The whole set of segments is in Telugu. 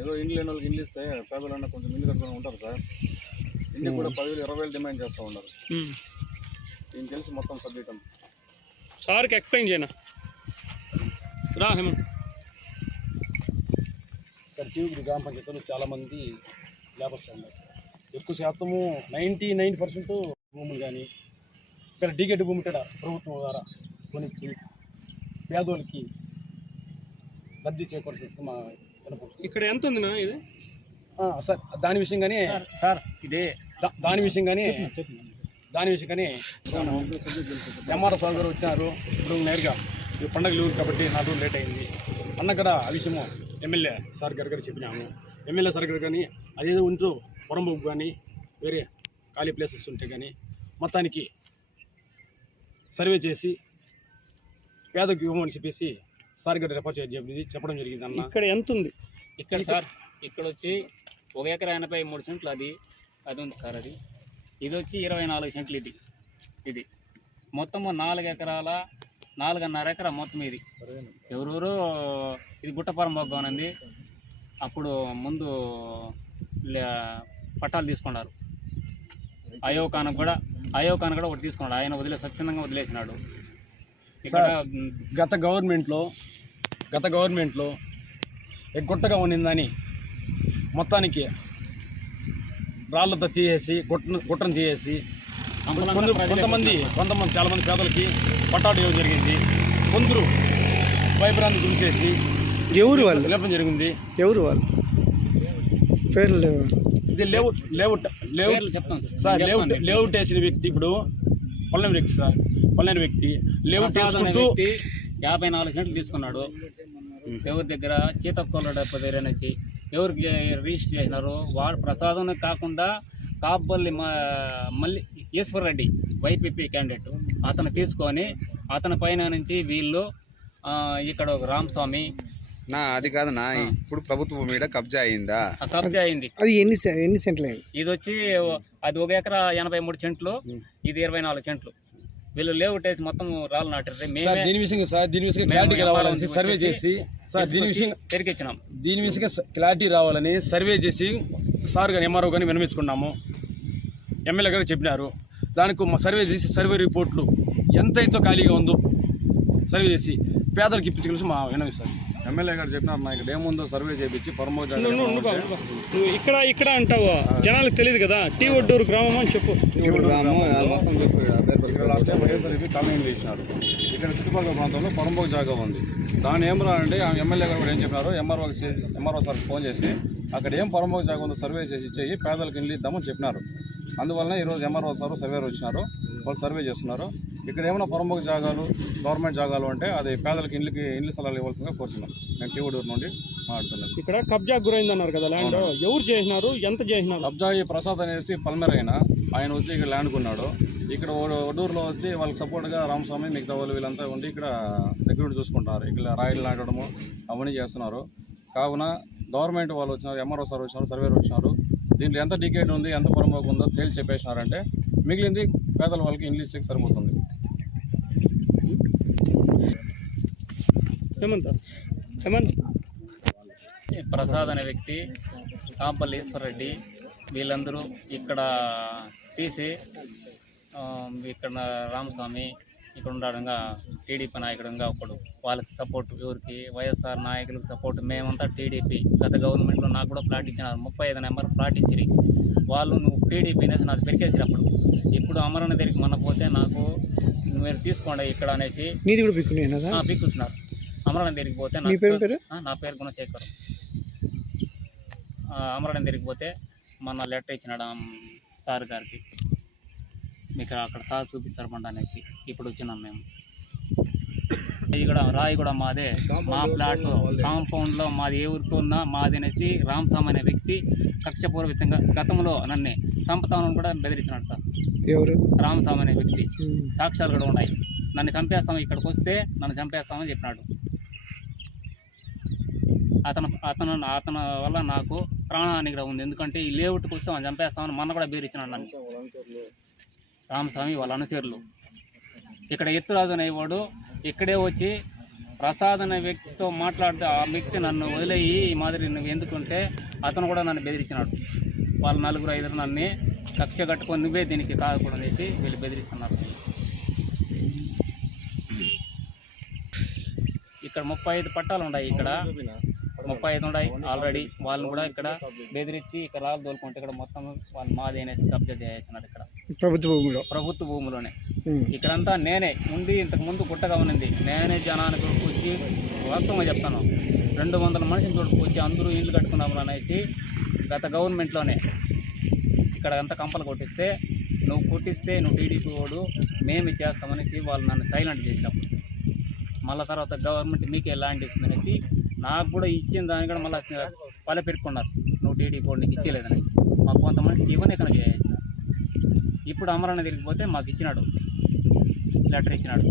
ఏదో ఇండ్లు లేని వాళ్ళకి ఇండ్లు ఇస్తే పేదలన్నా కొంచెం ఇల్లు కట్టుకుని ఉంటారు సార్. ఇంటికి కూడా 10,000 20,000 డిమాండ్ చేస్తూ ఉన్నారు. దీనికి తెలిసి మొత్తం సబ్జెక్ట్ సార్కి ఎక్స్ప్లెయిన్ చేయనా రా హేమంత్. ఇక్కడ టీవీ గ్రామ పంచాయతీలో చాలామంది లేబర్స్ ఉన్నారు. ఎక్కువ శాతము 99% భూములు కానీ ఇక్కడ డీగేట్ భూమి ఇక్కడ ప్రభుత్వం ద్వారా కొనిచ్చి పేదోళ్ళకి లబ్ధి చేకూర్చేసి మా ఇక్కడ ఎంత ఉంది ఇది సార్ దాని విషయంగానే సార్ ఇదే దాని విషయంగానే ఎంఆర్ఓ సార్ గారు వచ్చారు. ఇప్పుడు నేరుగా ఈ పండగ లీవ్ కాబట్టి 4 రోజులు లేట్ అయింది అన్న కూడా ఆ విషయము ఎమ్మెల్యే సార్ గారు చెప్పినాము. ఎమ్మెల్యే సార్ గారు కానీ అదేదో ఉంటూ పొరంబుకు కానీ వేరే ఖాళీ ప్లేసెస్ ఉంటే కానీ మొత్తానికి సర్వే చేసి పేదకు ఇవ్వమని చెప్పేసి సార్ గారు రెఫర్ చెప్పడం జరిగింది అన్న. ఇక్కడ ఎంత ఉంది? ఇక్కడ సార్ ఇక్కడ వచ్చి 1 ఎకరా 83 సెంట్లు అది ఉంది సార్. ఇది వచ్చి 24 సెంట్లు ఇది మొత్తము 4 ఎకరాల 4.5 ఎకరా మొత్తం ఇది. ఎవరెవరో ఇది గుట్టపురం బొగ్గనుంది. అప్పుడు ముందు పట్టాలు తీసుకున్నారు. అయోకానికి కూడా ఒకటి తీసుకున్నాడు. ఆయన స్వచ్ఛందంగా వదిలేసినాడు. గత గవర్నమెంట్లో గుట్టగా ఉన్నిందని మొత్తానికి రాళ్ళతో తీసేసి గుట్టను తీసేసి కొంతమంది చాలామంది పేదలకి పట్టాలు ఇవ్వడం జరిగింది. కొందరు భయభ్రాంతి గురిచేసి ఎవరు వాళ్ళు లేపడం జరిగింది. ఎవరు వాళ్ళు పేర్లు లేవు. ఇది లేఅవుట్ చెప్తాను సార్. లేఅవుట్ వేసిన వ్యక్తి ఇప్పుడు పల్లెని వ్యక్తి లేఅవుట్ వేసుకుంటూ 54 సెంట్లు తీసుకున్నాడు. ఎవరి దగ్గర చీతకోళ్ళ దగ్గర అనేసి ఎవరికి రిజిస్టర్ చేసినారు. వాడు ప్రసాదం కాకుండా కాపల్లి మళ్ళీ ఈశ్వర్ రెడ్డి వైపీపీ క్యాండిడేట్ అతను తీసుకొని అతని పైన నుంచి వీళ్ళు ఇక్కడ ఒక రామస్వామి అది కాదన్నా. ఇప్పుడు ప్రభుత్వం మీద కబ్జా అయిందా? కబ్జా అయింది. అది ఎన్ని సెంట్లు? ఇది వచ్చి అది 1 ఎకరా 83 సెంట్లు, ఇది 24 సెంట్లు. వీళ్ళు లేవుటేసి మొత్తం రాళ్ళు నాటారు. దీని విషయంగా క్లారిటీ రావాలని సర్వే చేసి దీని విషయంగా క్లారిటీ రావాలని సర్వే చేసి సార్ గారు ఎంఆర్ఓ కానీ విన్నవించుకున్నాము. ఎమ్మెల్యే గారు చెప్పినారు. దానికి సర్వే చేసి సర్వే రిపోర్ట్లు ఎంతైతే ఖాళీగా ఉందో సర్వే చేసి పేదలకు ఇప్పించగలిసి మా విన్నవిస్తారు. ఎమ్మెల్యే గారు చెప్పినారు. నా ఇక్కడ ఏముందో సర్వే చేయించి నువ్వు ఇక్కడ అంటావు, జనాలకు తెలియదు కదా. టీ ఒడ్డూరు గ్రామం అని చెప్పు. ఇక్కడ లాస్ట్ టైం వైఎస్ఆర్కి కాలనీలు ఇచ్చినారు. ఇక్కడ చుట్టుపక్కల ప్రాంతంలో పొరంబోకు జాగా ఉంది. దాని ఏం రాండి ఎమ్మెల్యే గారు కూడా ఏం చెప్పినారు, ఎంఆర్ఓ సార్కి ఫోన్ చేసి అక్కడ ఏం పొరంబోకు జాగా ఉందో సర్వే చేసి ఇచ్చేయి, పేదలకు ఇల్లు ఇద్దామని చెప్పినారు. అందువలన ఈరోజు ఎంఆర్ఓ సార్ సర్వేరు వచ్చినారు. వాళ్ళు సర్వే చేస్తున్నారు. ఇక్కడ ఏమైనా పొరంబోకు జాగాలు గవర్నమెంట్ జాగాలు అంటే అది పేదలకు ఇల్లు స్థలాలు ఇవ్వాల్సిందిగా కోరుతున్నాం. నేను టీవూడూరు నుండి మాట్లాడుతున్నాను. ఇక్కడ కబ్జా గురైందన్నారు కదా ల్యాండ్, ఎవరు చేసినారు, ఎంత చేసినారు? కబ్జా ప్రసాద్ అనేసి పల్మేర్ ఆయన వచ్చి ఇక్కడ ల్యాండ్ కొన్నాడు. ఇక్కడ ఒడూరులో వచ్చి వాళ్ళకి సపోర్ట్గా రామస్వామి మిగతా వాళ్ళు వీళ్ళంతా ఉండి ఇక్కడ దగ్గర చూసుకుంటున్నారు. ఇక్కడ రాయిలు నాటడము అవన్నీ చేస్తున్నారు. కావున గవర్నమెంట్ వాళ్ళు వచ్చినారు, ఎంఆర్ఓ సార్ వచ్చినారు, సర్వేర్ వచ్చినారు. దీంట్లో ఎంత డికేట్ ఉంది, ఎంత పొరంబోకు ఉందో తేల్చి చెప్పేసినారంటే మిగిలింది పేదల వాళ్ళకి ఇల్లు ఇచ్చేకి సరిపోతుంది. ప్రసాద్ అనే వ్యక్తి, కాంపల్లి ఈశ్వర్ రెడ్డి వీళ్ళందరూ ఇక్కడ తీసి ఇక్కడ రామస్వామి ఇక్కడ ఉండడంగా టీడీపీ నాయకుడుగా ఒకడు వాళ్ళకి సపోర్ట్, ఎవరికి వైఎస్ఆర్ నాయకులకు సపోర్ట్. మేమంతా టీడీపీ. గత గవర్నమెంట్లో నాకు కూడా ప్లాట్ ఇచ్చినారు, 35 నెంబర్ ప్లాట్ ఇచ్చిరి. వాళ్ళు నువ్వు టీడీపీ అనేసి నాకు పెరికేసారు. ఇప్పుడు అమరణ దగ్గరికి మన పోతే నాకు మీరు తీసుకోండి ఇక్కడ అనేసి పిక్కున్నారు. అమరణ దగ్గరికి పోతే నా పేరు గుణశేఖర్. అమరణ దగ్గరికి పోతే మన లెటర్ ఇచ్చినాడు సార్ గారికి, మీకు అక్కడ సార్ చూపిస్తారు పంట అనేసి ఇప్పుడు వచ్చినాం మేము. రాయి కూడా మాదే, మా ప్లాట్ కాంపౌండ్లో మాది ఏ ఊరితో ఉన్నా మాది అనేసి రామస్వామి అనే వ్యక్తి కక్షపూర్వకంగా గతంలో నన్ను చంపుతామని కూడా బెదిరించినాడు సార్. ఎవరు? రామస్వామి అనే వ్యక్తి. సాక్ష్యాలు కూడా ఉన్నాయి. నన్ను చంపేస్తాము, ఇక్కడికి వస్తే నన్ను చంపేస్తామని చెప్పినాడు. అతను వల్ల నాకు ప్రాణహాని కూడా ఉంది. ఎందుకంటే ఈ లేఅవుట్కి వస్తే మనం చంపేస్తామని మొన్న కూడా బెదిరించినాడు నన్ను. రామస్వామి వాళ్ళ అనుచరులు. ఇక్కడ ఎత్తురాజు అనేవాడు ఇక్కడే వచ్చి ప్రసాద్ అనే వ్యక్తితో మాట్లాడితే ఆ వ్యక్తి నన్ను వదిలేయి ఈ మాదిరి నువ్వు ఎందుకుంటే అతను కూడా నన్ను బెదిరించినాడు. వాళ్ళు 4-5 నన్ను కక్ష కట్టుకొని నువ్వే దీనికి కాకూడదు అనేసి వీళ్ళు బెదిరిస్తున్నారు. ఇక్కడ 35 పట్టాలు ఉన్నాయి. ఇక్కడ 35 ఉన్నాయి ఆల్రెడీ. వాళ్ళని కూడా ఇక్కడ బెదిరించి ఇక్కడ రాళ్ళు తోలుకుంటే ఇక్కడ మొత్తం వాళ్ళు మాది అనేసి కబ్జా చేస్తున్నారు. ఇక్కడ ప్రభుత్వ భూమిలోనే. ఇక్కడంతా నేనే ఉండి ఇంతకు ముందు గుట్టగా ఉన్నది. నేనే జనానికి వచ్చి వాస్తవంగా చెప్తాను 200 మనిషిని తోడుకొచ్చి అందరూ ఇల్లు కట్టుకున్నాము అనేసి గత గవర్నమెంట్లోనే ఇక్కడ అంతా కంపలు కొట్టిస్తే నువ్వు టీడీపీ వాడు మేమే చేస్తామనేసి వాళ్ళు నన్ను సైలెంట్ చేసినప్పుడు మళ్ళీ తర్వాత గవర్నమెంట్ మీకే ల్యాండ్ ఇస్తుందనేసి నాకు కూడా ఇచ్చిన దాన్ని కూడా మళ్ళీ పల్లె పెట్టుకున్నారు. నువ్వు టీడీపీ వాడు నీకు ఇచ్చేలేదనేసి మాకు కొంత మనిషికి ఇవ్వనే కనుక చేయాలి. ఇప్పుడు అమరణ తిరిగిపోతే మాకు ఇచ్చినాడు, లెటర్ ఇచ్చినాడు.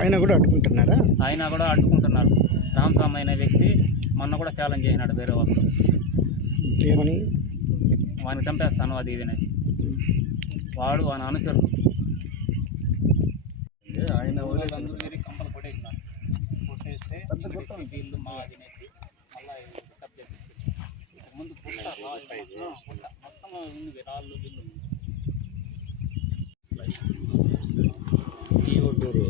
ఆయన కూడా అడ్డుకుంటున్నారా? ఆయన కూడా అడ్డుకుంటున్నారు. రామస్వామి అనే వ్యక్తి మొన్న కూడా ఛాలెంజ్ చేసినాడు వేరే వాళ్ళతో. ఏమని? వాడిని చంపేస్తాను అది ఇది అనేసి. వాడు వాని అనుసరులు ఆయన అందరూ వేరే కంపలు కొట్టేసినారు. కొట్టేస్తే వీళ్ళు మా అది అనేసి మళ్ళీ కబ్జా ముందు పుట్ట మొత్తం ఉంది రాళ్ళు బిల్లు. టీ ఒడ్డూరు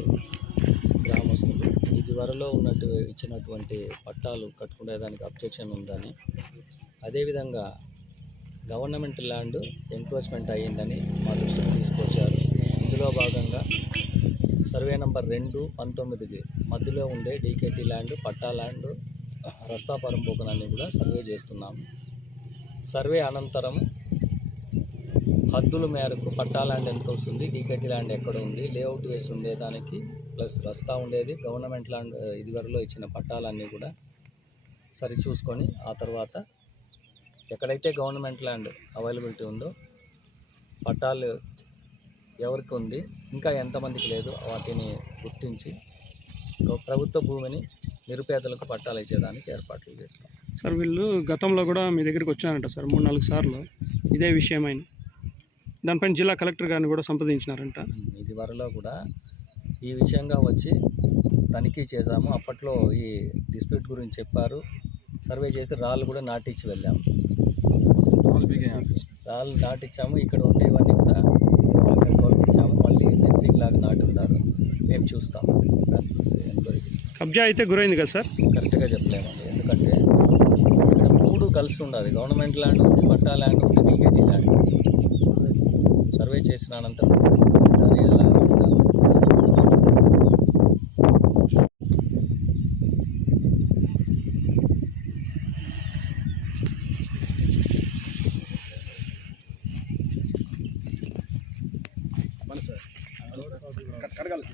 గ్రామస్తులు ఇదివరలో ఇచ్చినటువంటి పట్టాలు కట్టుకునేదానికి అబ్జెక్షన్ ఉందని, అదేవిధంగా గవర్నమెంట్ ల్యాండ్ ఎంక్రోచ్మెంట్ అయ్యిందని మా దృష్టికి తీసుకొచ్చారు. ఇందులో భాగంగా సర్వే నంబర్ 2/19కి మధ్యలో ఉండే డీకేటీ ల్యాండ్, పట్టా ల్యాండ్, రస్తా పరంపోకనాన్ని కూడా సర్వే చేస్తున్నాము. సర్వే అనంతరం హద్దుల మేరకు పట్టా ల్యాండ్ ఎంత వస్తుంది, డీకేటీ ల్యాండ్ ఎక్కడ ఉంది, లేఅవుట్ వేసి ఉండేదానికి ప్లస్ రస్తా ఉండేది, గవర్నమెంట్ ల్యాండ్ ఇదివరలో ఇచ్చిన పట్టాలన్నీ కూడా సరి చూసుకొని ఆ తర్వాత ఎక్కడైతే గవర్నమెంట్ ల్యాండ్ అవైలబిలిటీ ఉందో పట్టాలు ఎవరికి ఉంది, ఇంకా ఎంతమందికి లేదు వాటిని గుర్తించి ప్రభుత్వ భూమిని నిరుపేదలకు పట్టాలు ఇచ్చేదానికి ఏర్పాట్లు చేస్తాం. సార్ వీళ్ళు గతంలో కూడా మీ దగ్గరికి వచ్చారంట సార్ 3-4 సార్లు ఇదే విషయమైన. దానిపైన జిల్లా కలెక్టర్ గారిని కూడా సంప్రదించినారంట. ఇదివరలో కూడా ఈ విషయంగా వచ్చి తనిఖీ చేశాము. అప్పట్లో ఈ డిస్ప్యూట్ గురించి చెప్పారు. సర్వే చేసి రాళ్ళు కూడా నాటించి వెళ్ళాము. రాళ్ళు నాటించాము. ఇక్కడ ఉండేవన్నీ కూడా తోలిపించాము. మళ్ళీ ఫెన్సింగ్ లాగా నాటి ఉన్నారు. మేము చూస్తాము. దాన్ని చూసి ఎంక్వైరీ చేస్తాం. కబ్జా అయితే గురైంది కదా సార్? కరెక్ట్గా చెప్పలేమండి. ఎందుకంటే ఇక్కడ 3 కలిసి ఉండాలి. గవర్నమెంట్ ల్యాండ్ ఉంది, పట్టా ల్యాండ్ ఉంది, డీకేటీ ల్యాండ్ ఉంది. సర్వే చేసిన అనంతరం దాని ఎలా కడగాలి